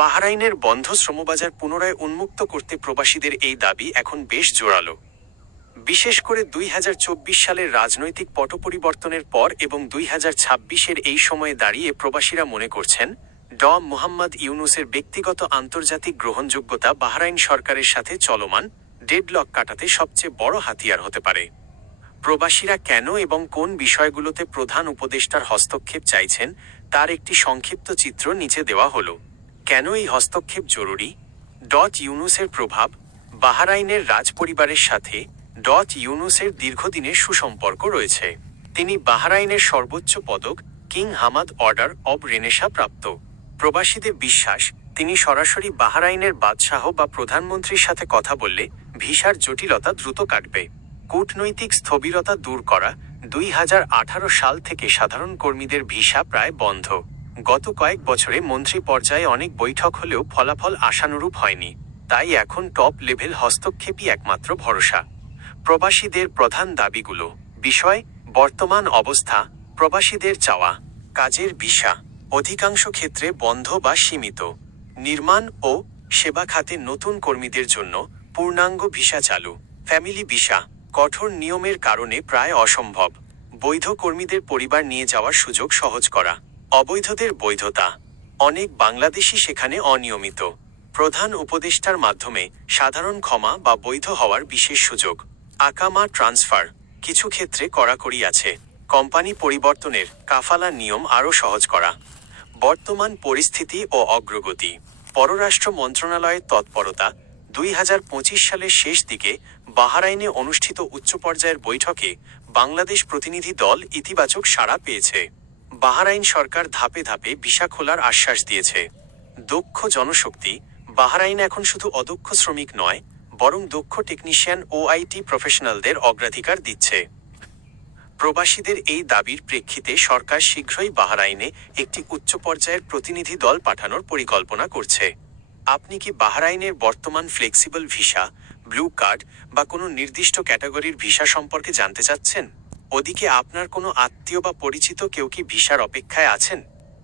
বাহরাইনের বন্ধ শ্রমবাজার পুনরায় উন্মুক্ত করতে প্রবাসীদের এই দাবি এখন বেশ জোরালো। বিশেষ করে 2024 সালের রাজনৈতিক পট পরিবর্তনের পর এবং 2026-এর এই সময়ে দাঁড়িয়ে প্রবাসীরা মনে করছেন, মোহাম্মদ ইউনূসের ব্যক্তিগত আন্তর্জাতিক গ্রহণযোগ্যতা বাহরাইন সরকারের সাথে চলমান ডেডলক কাটাতে সবচেয়ে বড় হাতিয়ার হতে পারে। প্রবাসীরা কেন এবং কোন বিষয়গুলোতে প্রধান উপদেষ্টার হস্তক্ষেপ চাইছেন তার একটি সংক্ষিপ্ত চিত্র নিচে দেওয়া হলো। কেন এই হস্তক্ষেপ জরুরি? ইউনূসের প্রভাব। বাহরাইনের রাজপরিবারের সাথে ইউনূসের দীর্ঘদিনের সুসম্পর্ক রয়েছে। তিনি বাহরাইনের সর্বোচ্চ পদক king Hamad order of Renaissance প্রাপ্ত। প্রবাসীদের বিশ্বাস, তিনি সরাসরি বাহরাইনের বাদশাহ বা প্রধানমন্ত্রীর সাথে কথা বললে ভিসার জটিলতা দ্রুত কাটবে। কূটনৈতিক স্থবিরতা দূর করা। 2018 সাল থেকে সাধারণ কর্মীদের ভিসা প্রায় বন্ধ। গত কয়েক বছরে মন্ত্রী পর্যায়ে অনেক বৈঠক হলেও ফলাফল আশানুরূপ হয়নি। তাই এখন টপ লেভেল হস্তক্ষেপই একমাত্র ভরসা। প্রবাসীদের প্রধান দাবিগুলো। বিষয়: বর্তমান অবস্থা, প্রবাসীদের চাওয়া, কাজের ভিসা অধিকাংশ ক্ষেত্রে বন্ধ বা সীমিত। নির্মাণ ও সেবা খাতে নতুন কর্মীদের জন্য পূর্ণাঙ্গ ভিসা চালু। ফ্যামিলি ভিসা কঠোর নিয়মের কারণে প্রায় অসম্ভব। বৈধ কর্মীদের পরিবার নিয়ে যাওয়ার সুযোগ সহজ করা। অবৈধদের বৈধতা। অনেক বাংলাদেশি সেখানে অনিয়মিত। প্রধান উপদেষ্টার মাধ্যমে সাধারণ ক্ষমা বা বৈধ হওয়ার বিশেষ সুযোগ। আকামা ট্রান্সফার কিছু ক্ষেত্রে কড়াকড়ি আছে। কোম্পানি পরিবর্তনের কাফালা নিয়ম আরও সহজ করা। বর্তমান পরিস্থিতি ও অগ্রগতি। পররাষ্ট্র মন্ত্রণালয়ের তৎপরতা। 2025 সালের শেষ দিকে বাহরাইনে অনুষ্ঠিত উচ্চ পর্যায়ের বৈঠকে বাংলাদেশ প্রতিনিধি দল ইতিবাচক সাড়া পেয়েছে। বাহরাইন সরকার ধাপে ধাপে ভিসা খোলার আশ্বাস দিয়েছে। দক্ষ জনশক্তি। বাহরাইন এখন শুধু অদক্ষ শ্রমিক নয়, বরং দক্ষ টেকনিশিয়ান ও আইটি প্রফেশনালদের অগ্রাধিকার দিচ্ছে। প্রবাসীদের এই দাবির প্রেক্ষিতে সরকার শীঘ্রই বাহরাইনে একটি উচ্চ পর্যায়ের প্রতিনিধি দল পাঠানোর পরিকল্পনা করছে। আপনি কি বাহরাইনের বর্তমান ফ্লেক্সিবল ভিসা, ব্লু কার্ড বা কোনো নির্দিষ্ট ক্যাটাগরির ভিসা সম্পর্কে জানতে চাচ্ছেন? ওদিকে আপনার কোনো আত্মীয় বা পরিচিত কেউ কি ভিসার অপেক্ষায় আছেন?